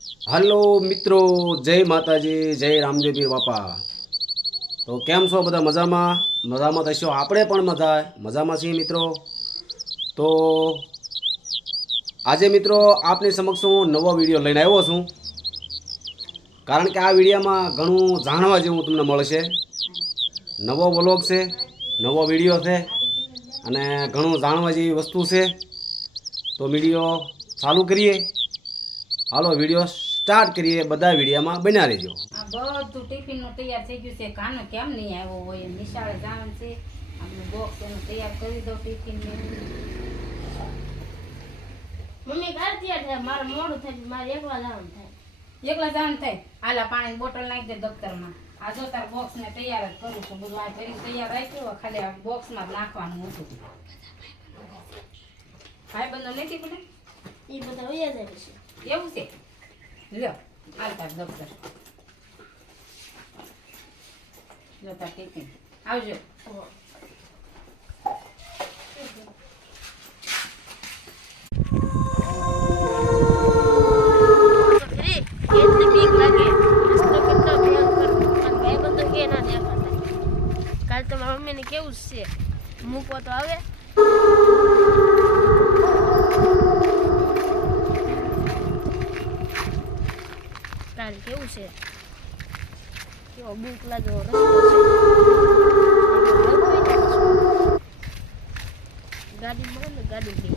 Hello મિત્રો, જય માતાજી, જય રામદેવીર બાપા. તો કેમ છો બધા? મજામાં થશો? આપણે પણ મજામાં છીએ મિત્રો. તો આજે મિત્રો આપની સમક્ષ હું નવો વિડીયો લઈને આવ્યો છું, કારણ કે આ વિડીયોમાં ઘણું જાણવા જેવું તમને મળશે. નવો વ્લોગ છે, નવો વિડીયો છે અને ઘણું જાણવા જેવી વસ્તુ છે. તો વિડીયો ચાલુ કરીએ. હાલો વિડીયો સ્ટાર્ટ કરીએ. બધા વિડીયોમાં બન્યા રહેજો. આ બધું ટિફિન નું તૈયાર થઈ ગયું છે. કાનો કેમ નહીં આવ્યો હોય? નિશાળે જવાનું છે. આપણું બોક્સ એનું તૈયાર કરી દો ટિફિન ને. મમ્મી ઘર તૈયાર થાય, મારે મોડું થાય, મારે એકલા જવાનું થાય. એકલા જવાનું થાય. આલા પાણીની બોટલ નાખી દે દફતરમાં. આ જો તાર બોક્સ ને તૈયાર જ કરું છું. બધું આ કરી તૈયાર રાખ્યું, ખાલી આ બોક્સમાં જ નાખવાનું હતું. ભાઈ બંધો નથી પડે એ બધા વયા જાય પછી. એવું છે. લ્યો હાલ તાર દફતર. લો તાર ટિફિન. આવજો. કેટલી બીક લાગે, રસ્તો કેટલો ભયંકર, પણ ભાઈ બંધો કે ના દેખાતા. કાલ તો મારા મમ્મીને કેવું જ છે, મૂકવો તો આવે. કાલ કેવું છે, કેવો બીક લાગે રસ્તો છે. ગાડી મળે ને ગાડી ગઈ.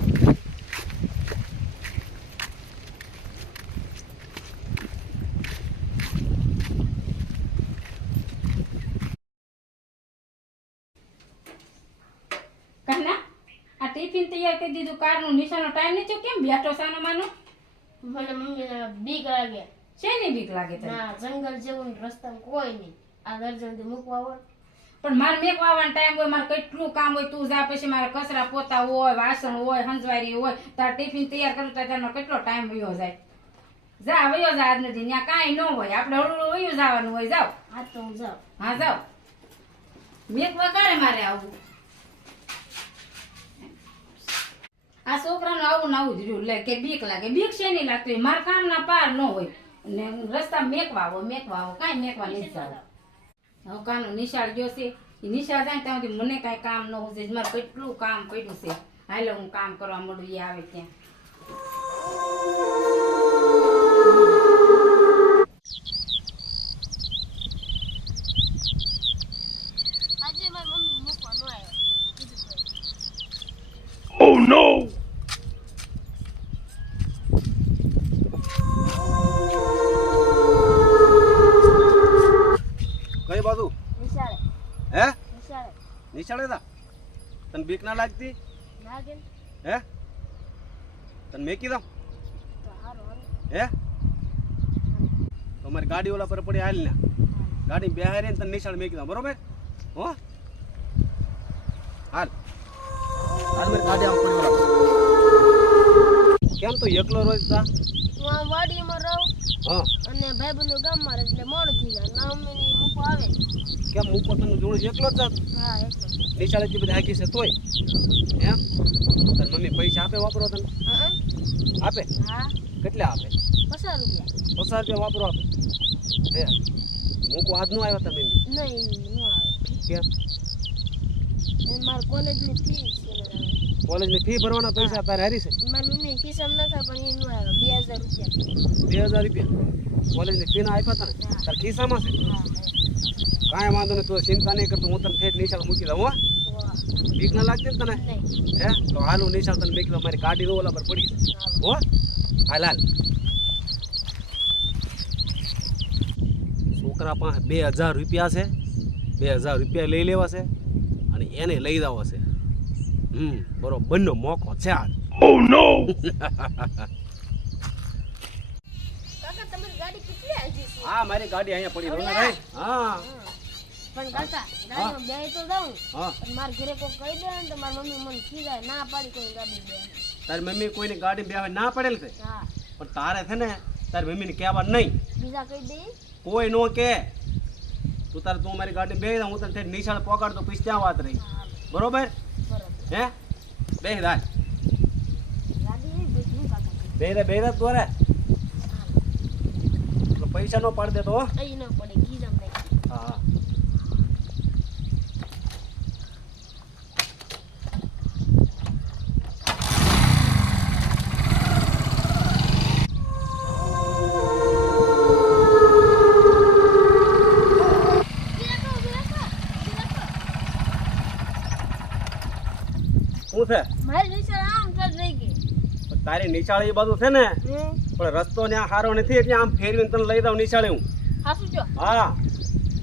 કાના આ ટિફિન તૈયાર કરી દીધું. કારનું નિશાનો ટાઈમ નથી થયો. કેમ બેઠો સાનો માનો? મને મમ્મીને બીક લાગે. શેની બીક લાગે તને? ના, જંગલ જેવું રસ્તામાં કોઈ નહીં. આ દર્જનથી મૂકવા હોય. પણ મારે મેક વાવવાનો ટાઈમ હોય, મારે કેટલું કામ હોય. તું જા, પછી મારે કચરા પોતા હોય, વાસણ હોય, હંજવારી હોય. તાર ટિફિન તૈયાર કરું તો તેનો કેટલો ટાઈમ વયો જાય. જા વયો જા. આજ નથી ત્યાં કાંઈ ન હોય. આપણે હળવું વયું જવાનું હોય. જાઓ. આ તો હું જાઉં. હા જાઓ. મેક વગાડે મારે આવવું. આ છોકરાનું આવું ને આવું જ રહ્યું. લે કે બીક લાગે. બીક છે નહીં લાગતી. મારા કામના પાર ન હોય ને રસ્તા મેકવા આવો કાંઈ મેકવા નથી જાવ. હવે કાનો નિશાળ ગયો છે. એ નિશાળ જાય ત્યાં સુધી મને કાંઈ કામ ન હોય. મારે કેટલું કામ પડ્યું છે. હાલો હું કામ કરવા મળું. એ આવે ત્યાં. આજે મારી મમ્મી મૂકવા ન આવ્યો. Oh no! કઈ બાજુ? નિશાળે. હે? નિશાળે. નિશાળે તા? તને બીક ના લાગતી? લાગે ને હે? તને મેકી દઉં? તો હારું હાલો. હે? તમારી ગાડી ઓલા પર પડી હાલ ને. ગાડી બેહારી ને તને નિશાળ મેકી દઉં, બરોબર? હો? હાલ. હાલ મારી ગાડી આમ પડી ઓલા. કેમ તો એકલો રોજ તા? હું આ વાડીમાં રહું હા. અને ભાઈબંધો ગામમાં રહે એટલે મોડું થઈ જાય. ના મમ્મીની મૂકવા આવે. કેમ મૂકો તને જોડે એકલો જ જાત? હા એકલો. નિશાળે જે બધી હાકી છે તોય એમ તાર મમ્મી પૈસા આપે વાપરો તને? હા આપે? હા. કેટલા આપે? 50 રૂપિયા. 50 રૂપિયા વાપરો આપે? હે મૂકો આજ નું આવ્યા તાર મમ્મી? નહીં ન આવે. કેમ? એ મારી કોલેજની ફી છે. કોલેજની ફી ભરવાના પૈસા તારે હારી છે? મારી મમ્મી ખિસ્સામાં નખાય પણ એ ન આવે. 2000 રૂપિયા. 2000 રૂપિયા કોલેજની ફી ના આપ્યા તને? તાર ખિસ્સામાં છે? હા કાંઈ વાંધો નહીં, તું ચિંતા નહીં કરતો. હું તને ઠેઠ નિશાળ મૂકી દઉં. હો? હા. બીક ના લાગતી ને તને? નહીં. હે તો હાલ હું નિશાળ તને મૂકી દઉં. મારી ગાડી રો ઓલા પર પડી છે. હો હાલ હાલ. છોકરા પાસે 2000 રૂપિયા છે. 2000 રૂપિયા લઈ લેવા છે અને એને લઈ જવા છે. બરોબરનો મોકો છે આ. Oh no! કાકા તમારી ગાડી કેટલી આજી છે? હા મારી ગાડી અહીંયા પડી રોના ભાઈ. હા પણ કાકા ગાડીમાં બે તો જાઉં હા. પણ મારા ઘરે કોઈ કહી દે ને તો મારી મમ્મી મને ખીજાય. ના પાડી કોઈ ગાડી બે. તારી મમ્મી કોઈની ગાડી બેહવા ના પડેલ છે, હા પણ તારે છે ને તારી મમ્મીને કહેવા નહીં. બીજા કહી દે. કોઈ નો કે તું મારી ગાડી બેહી હું તને ઠેઠ નિશાળ પકડતો પછી ત્યાં વાત રહી. બરોબર? બરોબર. હે બેહી રાખ. ગાડી એ બેઠી કાકા. બેહી રે તોરે. પૈસા નો પાડી દેતો હો. અહીં ન પડે ગીરમ નાખી. હા શું છે? મારી નિશાળ આમ ચાલ રહી ગઈ. તારી નિશાળ એ બાજુ છે ને, પણ રસ્તો ત્યાં સારો નથી એટલે આમ ફેરવીને તને લઈ દઉં નિશાળે હું. હાસુ જો. હા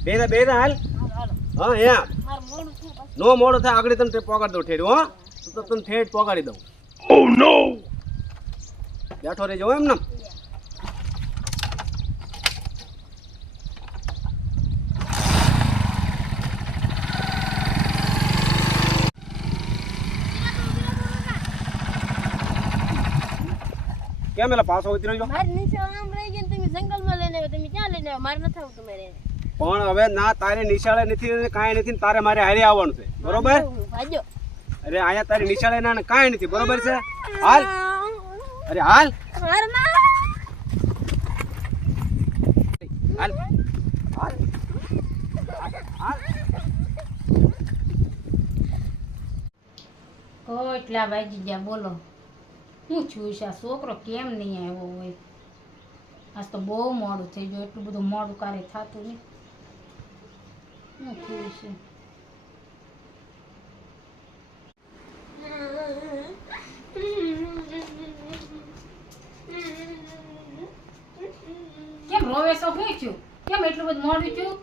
બેના બે હાલ. હાલો હાલો. હા એમ માર મોડું છે પાછું. નો મોડો થાય આગળ તને પોગાડી દઉં ઠેર્યું. હો તો તને ઠેઠ પોગાડી દઉં. ઓ નો બેઠો રહેજો એમ ને. કેમ એલા પાછો ઉતરી ગયો? મારી નિશાળ આમ રહી ગઈ ને તમે જંગલમાં લઈને આવ્યો. તમે ક્યાં લઈને આવ્યો? મારે નથી આવતું મારે. પણ હવે ના તારી નિશાળે નથી ને કાંઈ નથી ને તારે મારે હારે આવવાનું છે બરોબર? ભાજો. અરે અહીંયા તારી નિશાળે ના ને કાંઈ નથી બરોબર છે. હાલ અરે હાલ મારે ના. હાલ હાલ હાલ. કેટલા વાગી ગયા બોલો. હું છું છે આ છોકરો કેમ નહીં આવ્યો હોય? આજ તો બહુ મોડું થઈ ગયું. એટલું બધું મોડું કાર્ય થતું નહીં. શું થયું છે? કેમ રોવે છો? શું થયું? કેમ એટલું બધું મોડું થયું?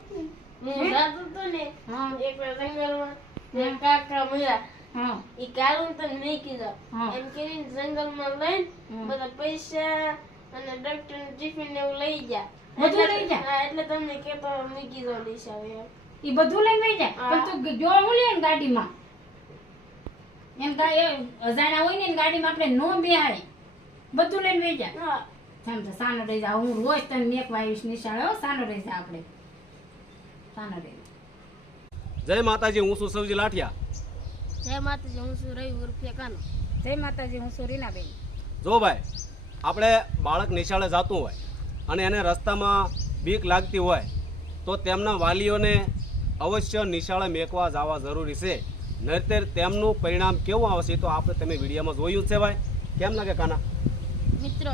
હું જાતો તો ને હા એક વાર જંગલમાં ને કાકા મળ્યા. હા ઈ કાલું તને નહીં કીધું. હા. એમ કરીને જંગલમાં લઈને હમ. બધા પૈસા અને ડોક્ટર ટિફિન ને એવું લઈ જા. બધું લઈ જા? હા, એટલે તમને કેતો મૂકી દો નિશાળ એમ. એ બધું લઈને વહી જાય. હા. પણ તું જો હું લે ને ગાડીમાં એમ અજાણ્યા હોય ને એની ગાડીમાં આપણે નો બેહાય. બધું લઈને વહી જાય. હા. સમજો સાનો રહી જા. હું રોજ તને મેકવા આવીશ નિશાળે. હો સાનો રહી જા. આપણે સાનો રહી જા. જય માતાજી, હું છું સવજી લાઠિયા. જય માતાજી, હું છું રવિ ઉર્ફે કાનો. જય માતાજી. હું છું રીનાબેન. જો ભાઈ, આપણે બાળક નિશાળે જતું હોય અને એને રસ્તામાં બીક લાગતી હોય તો તેમના વાલીઓને અવશ્ય નિશાળે મેકવા જવા જરૂરી છે. નહીતર તેમનું પરિણામ કેવું આવશે તો આપણે તમે વિડીયોમાં જોયું જ છે ભાઈ. કેમ લાગે કાના? મિત્રો,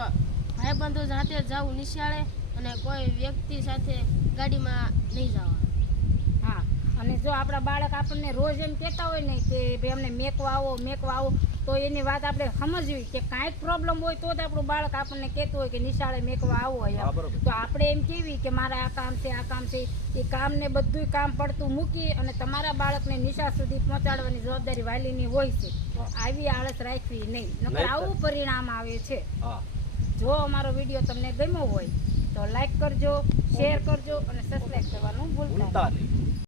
ભાઈબંધો સાથે જાવું નિશાળે અને કોઈ વ્યક્તિ સાથે ગાડીમાં નહીં જવા. હા અને જો આપણા બાળક આપણને રોજ એમ કહેતા હોય ને કે ભાઈ અમને મેકવા આવો તો એની વાત આપણે સમજવી કે કાંઈક પ્રોબ્લેમ હોય તો જ આપણું બાળક આપણને કહેતું હોય કે નિશાળે મેકવા આવો હોય. હા, બરોબર. તો આપણે એમ કેવી કે મારે આ કામ છે એ કામને બધું કામ પડતું મૂકી અને તમારા બાળકને નિશાળ સુધી પહોંચાડવાની જવાબદારી વાલીની હોય છે. હા. આવી આળસ રાખવી નહીં. નકર નહીંતર. આવું પરિણામ આવે છે. હા જો અમારો વિડીયો તમને ગમ્યો હોય તો લાઈક કરજો, શેર કરજો અને સબસ્ક્રાઈબ કરવાનું ભૂલતા નહીં. ભૂલતા નહીં.